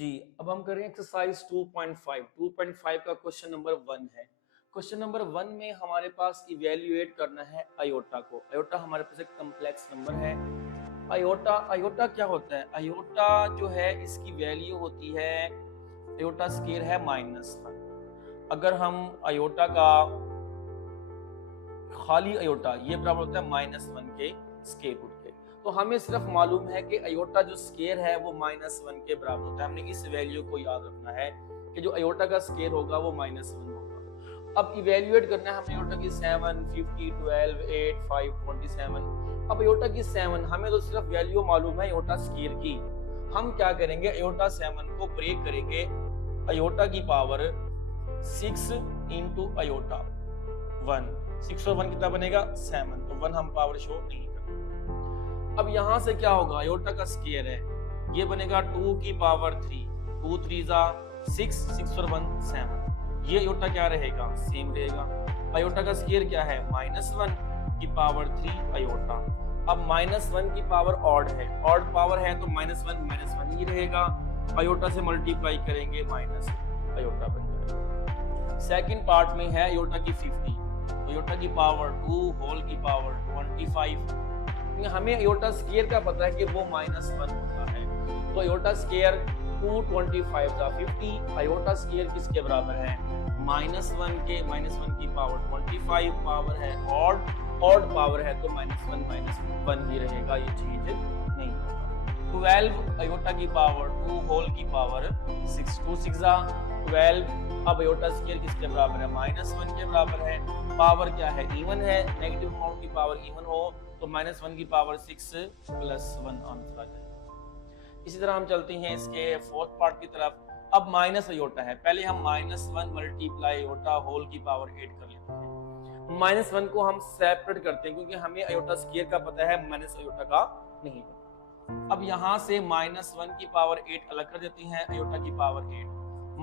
जी, अब हम करें एक्सरसाइज 2.5। 2.5 का क्वेश्चन नंबर 1 है। क्वेश्चन नंबर 1 में हमारे पास इवेल्युएट करना है अयोटा को। अयोटा हमारे पास एक कम्प्लेक्स नंबर है। अयोटा अयोटा क्या होता है? अयोटा जो है इसकी वैल्यू होती है, अयोटा स्केयर है -1। अगर हम अयोटा का खाली अयोटा ये बराबर होता है -1 के स्केयर रूट के। तो हमें सिर्फ मालूम है कि अयोटा जो स्केयर है वो -1 के बराबर होता है। हमने इस वैल्यू को याद रखना है कि जो अयोटा का स्केयर होगा वो -1 होगा। अब इवेल्युएट करना है हमने अयोटा की 7, 50, 12, 8, 5, 27। अब अयोटा की 7 हमें तो सिर्फ वैल्यू मालूम है अयोटा स्केयर की। हम क्या करेंगे, अयोटा 7 को ब्रेक करेंगे। अयोटा की पावर 6 इंटू अयोटा 1। 6 और 1 कितना बनेगा? 7। तो 1 हम पावर शो नहीं करते। अब यहां से क्या होगा, अयोटा का स्केयर है, ये बनेगा 2 की पावर 3। 2 3 जा 6, 6 और 1 7। ये अयोटा क्या रहेगा? सेम रहेगा। अयोटा का स्केयर क्या है? -1 की पावर 3 अयोटा। अब -1 की पावर ऑड है, ऑड पावर है तो -1 ही रहेगा। अयोटा से मल्टीप्लाई करेंगे माइनस अयोटा बन जाएगा। सेकंड पार्ट में है अयोटा की 50। अयोटा की पावर 2 होल की पावर 25। हमें अयोटा स्केयर का पता है कि वो -1 होता है। तो अयोटा स्केयर 2 25 का 50। अयोटा स्केयर किसके बराबर है? -1 के। -1 की पावर 25 पावर है ऑड पावर है तो -1 ही रहेगा, ये चीज नहीं होगा। 12 अयोटा की पावर 2 होल की पावर 6। 2 6 12। अब अयोटा स्केयर किसके बराबर है? -1 के बराबर है। पावर क्या है? इवन है। नेगेटिव अमाउंट की पावर इवन हो तो -1 की पावर 6 प्लस 1 आंसर आ जाएगा। इसी तरह हम चलते हैं इसके फोर्थ पार्ट की तरफ। अब माइनस अयोटा है, पहले हम -1 मल्टीप्लाई अयोटा होल की पावर 8 कर लेते हैं। -1 को हम सेपरेट करते हैं क्योंकि हमें अयोटा स्केयर का पता है, माइनस अयोटा का नहीं पता। अब यहाँ से -1 की पावर 8 अलग कर देते हैं, अयोटा की पावर 8।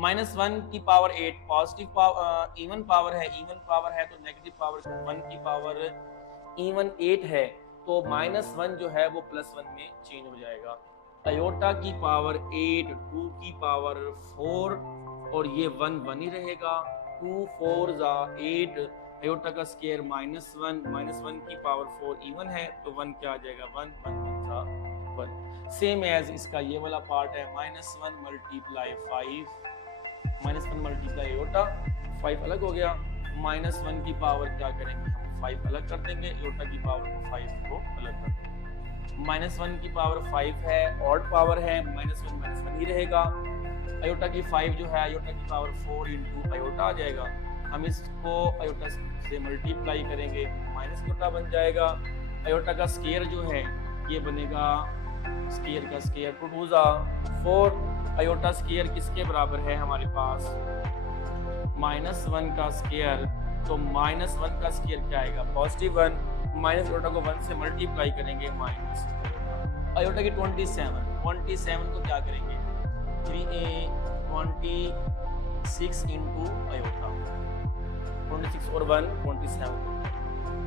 -1 की power 8 positive power even power है तो नेगेटिव पावर 1 की पावर इवन 8 है तो -1 जो है वो +1 में चेंज हो जाएगा। अयोटा की पावर 8 2 की पावर 4 और ये 1 ही रहेगा। 2 4 जा 8। अयोटा का स्केयर -1 की पावर 4 इवन है तो 1 क्या आ जाएगा? 1 सेम एज इसका ये वाला पार्ट है। -1 मल्टीप्लाई 5 -1 मल्टीप्लाई अयोटा 5 अलग हो गया। -1 की पावर क्या करेंगे हम? 5 अलग कर देंगे। अयोटा की पावर को 5 को अलग कर देंगे। -1 की पावर 5 है, ऑड पावर है, -1 ही रहेगा। अयोटा की 5 जो है अयोटा की पावर 4 इंटू अयोटा आ जाएगा। हम इसको अयोटा से मल्टीप्लाई करेंगे, माइनस अयोटा बन जाएगा। अयोटा का स्केयर जो है ये बनेगा, स्केयर का स्केयर 2 2 4। अयोटा स्केयर किसके बराबर है हमारे पास? -1 का स्केयर। तो -1 का स्केयर क्या आएगा? पॉजिटिव 1। माइनस अयोटा को 1 से मल्टीप्लाई करेंगे माइनस अयोटा की 27 को क्या करेंगे? 26 इंटू अयोटा 26 और 1 27।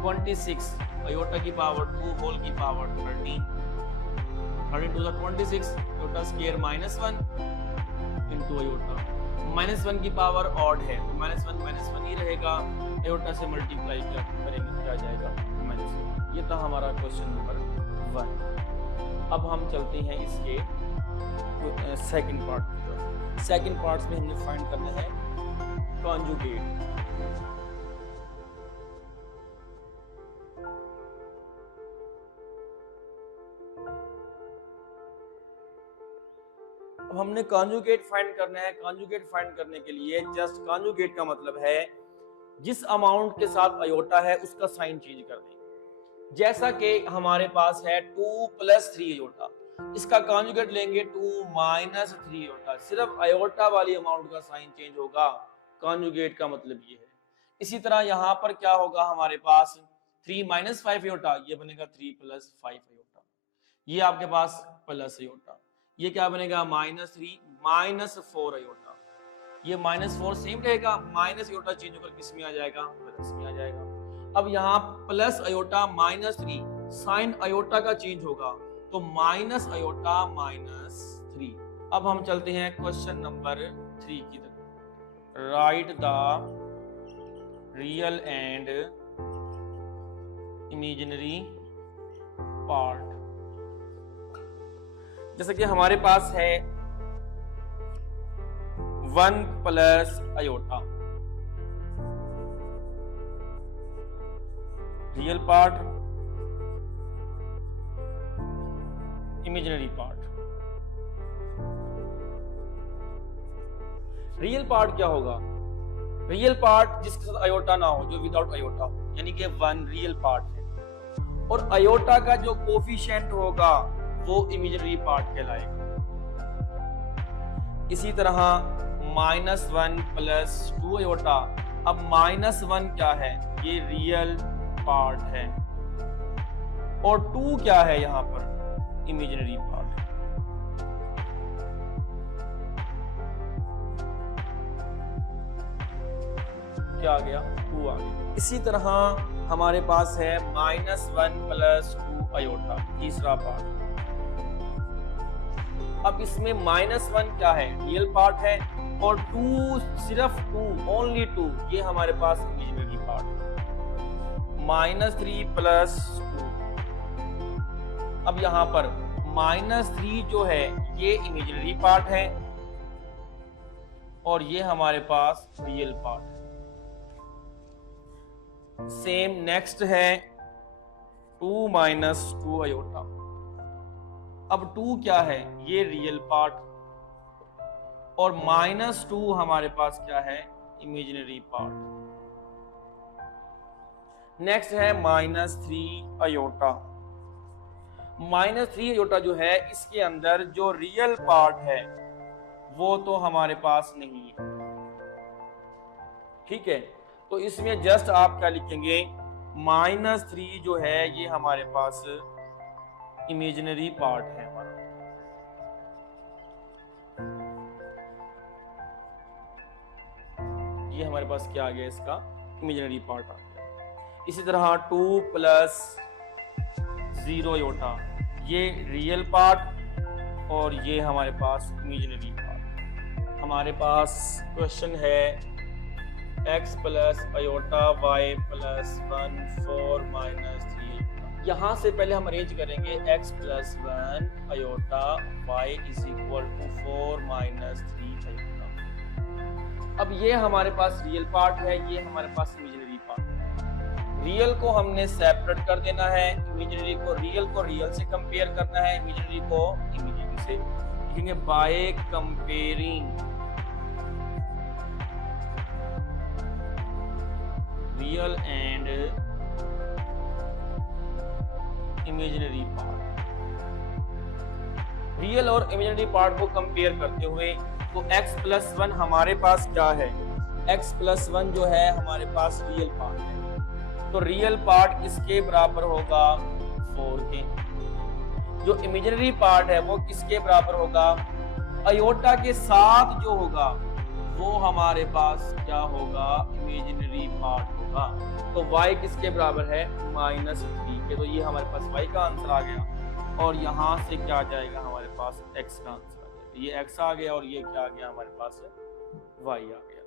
26 अयोटा की पावर 2 होल की power 13। 13 2 26। Iota square -1 into iota. -1 की पावर ऑड है तो -1 ही रहेगा। अयोटा से मल्टीप्लाई करेंगे क्या जाएगा? -1। ये था हमारा क्वेश्चन नंबर 1। अब हम चलते हैं इसके सेकंड पार्ट की तरफ। सेकंड पार्ट में हमने फाइंड करना है कॉन्जुगेट। अब हमने कॉन्जुगेट फाइंड करना है। कॉन्जुगेट फाइंड करने के लिए जस्ट कॉन्जुगेट का मतलब है जिस अमाउंट के साथ अयोटा है उसका साइन चेंज कर दें। जैसा कि हमारे पास है 2 + 3 अयोटा, इसका कॉन्जुगेट लेंगे 2 - 3 अयोटा। सिर्फ अयोटा वाली अमाउंट का साइन चेंज होगा, कॉन्जुगेट का मतलब ये है। इसी तरह यहाँ पर क्या होगा हमारे पास? 3 - 5 अयोटा, ये बनेगा 3 + 5 अयोटा। ये आपके पास प्लस अयोटा, ये क्या बनेगा? -3 - 4 अयोटा। ये -4 सेम रहेगा, माइनस अयोटा चेंज होकर किस में आ जाएगा? प्लस में आ जाएगा। अब यहाँ प्लस अयोटा -3 साइन अयोटा का चेंज होगा तो माइनस अयोटा -3। अब हम चलते हैं क्वेश्चन नंबर 3 की तरफ। Right the real and imaginary part. जैसे कि हमारे पास है 1 plus iota, real part, imaginary part. Real part क्या होगा? रियल पार्ट जिसके साथ अयोटा ना हो, जो विदाउट अयोटा हो, यानी कि 1 रियल पार्ट है, और अयोटा का जो कोफिशिएंट होगा वो इमेजिनरी पार्ट कहलाएगा। इसी तरह -1 प्लस 2 अयोटा, अब -1 क्या है? ये रियल पार्ट है, और 2 क्या है यहाँ पर? Imaginary part. क्या आ गया? 2 आ गया। इसी तरह हमारे पास है -1 प्लस 2 अयोटा, तीसरा पार्ट। अब इसमें -1 क्या है? रियल पार्ट है, और 2 सिर्फ 2, ओनली 2, ये हमारे पास इमेजिनरी पार्ट है। -3 प्लस 2, अब यहां पर -3 जो है ये इमेजिनरी पार्ट है, और ये हमारे पास रियल पार्ट है। सेम नेक्स्ट है 2 माइनस 2 अयोटा। अब 2 क्या है? ये रियल पार्ट, और -2 हमारे पास क्या है? Imaginary part. नेक्स्ट है -3 अयोटा। -3 अयोटा जो है, इसके अंदर जो रियल पार्ट है वो तो हमारे पास नहीं है, ठीक है। तो इसमें जस्ट आप क्या लिखेंगे? -3 जो है ये हमारे पास इमेजिनरी पार्ट है हमारा। ये हमारे पास क्या आ गया? इसका इमेजिनरी पार्ट आ गया। इसी तरह 2 प्लस 0 अयोटा, ये रियल पार्ट, और ये हमारे पास इमेजिनरी पार्ट। हमारे पास क्वेश्चन है x plus iota y plus 1 4 minus 3। यहाँ से पहले हम अरेंज करेंगे x plus 1 iota y is equal to 4 minus 3 iota. अब ये हमारे पास रियल पार्ट है, ये हमारे पास इमेजिनरी पार्ट है। रियल को हमने सेपरेट कर देना है, इमेजिनरी को रियल से कंपेयर करना है, इमेजिनरी को इमेजिनरी से। लिखेंगे by comparing real and imaginary part. Real और इमेजिनरी पार्ट को कंपेयर करते हुए, तो x प्लस 1 हमारे पास क्या है? x प्लस 1 जो है हमारे पास रियल पार्ट है, तो रियल पार्ट किसके बराबर होगा? 4 के। जो इमेजिनरी पार्ट है वो किसके बराबर होगा? अयोटा के साथ जो होगा वो हमारे पास क्या होगा? इमेजिनरी पार्ट होगा। तो y किसके बराबर है? -3 के। तो ये हमारे पास y का आंसर आ गया, और यहाँ से क्या आ जाएगा? हमारे पास x का आंसर आ जाएगा। ये x आ गया, और ये क्या आ गया? हमारे पास y आ गया।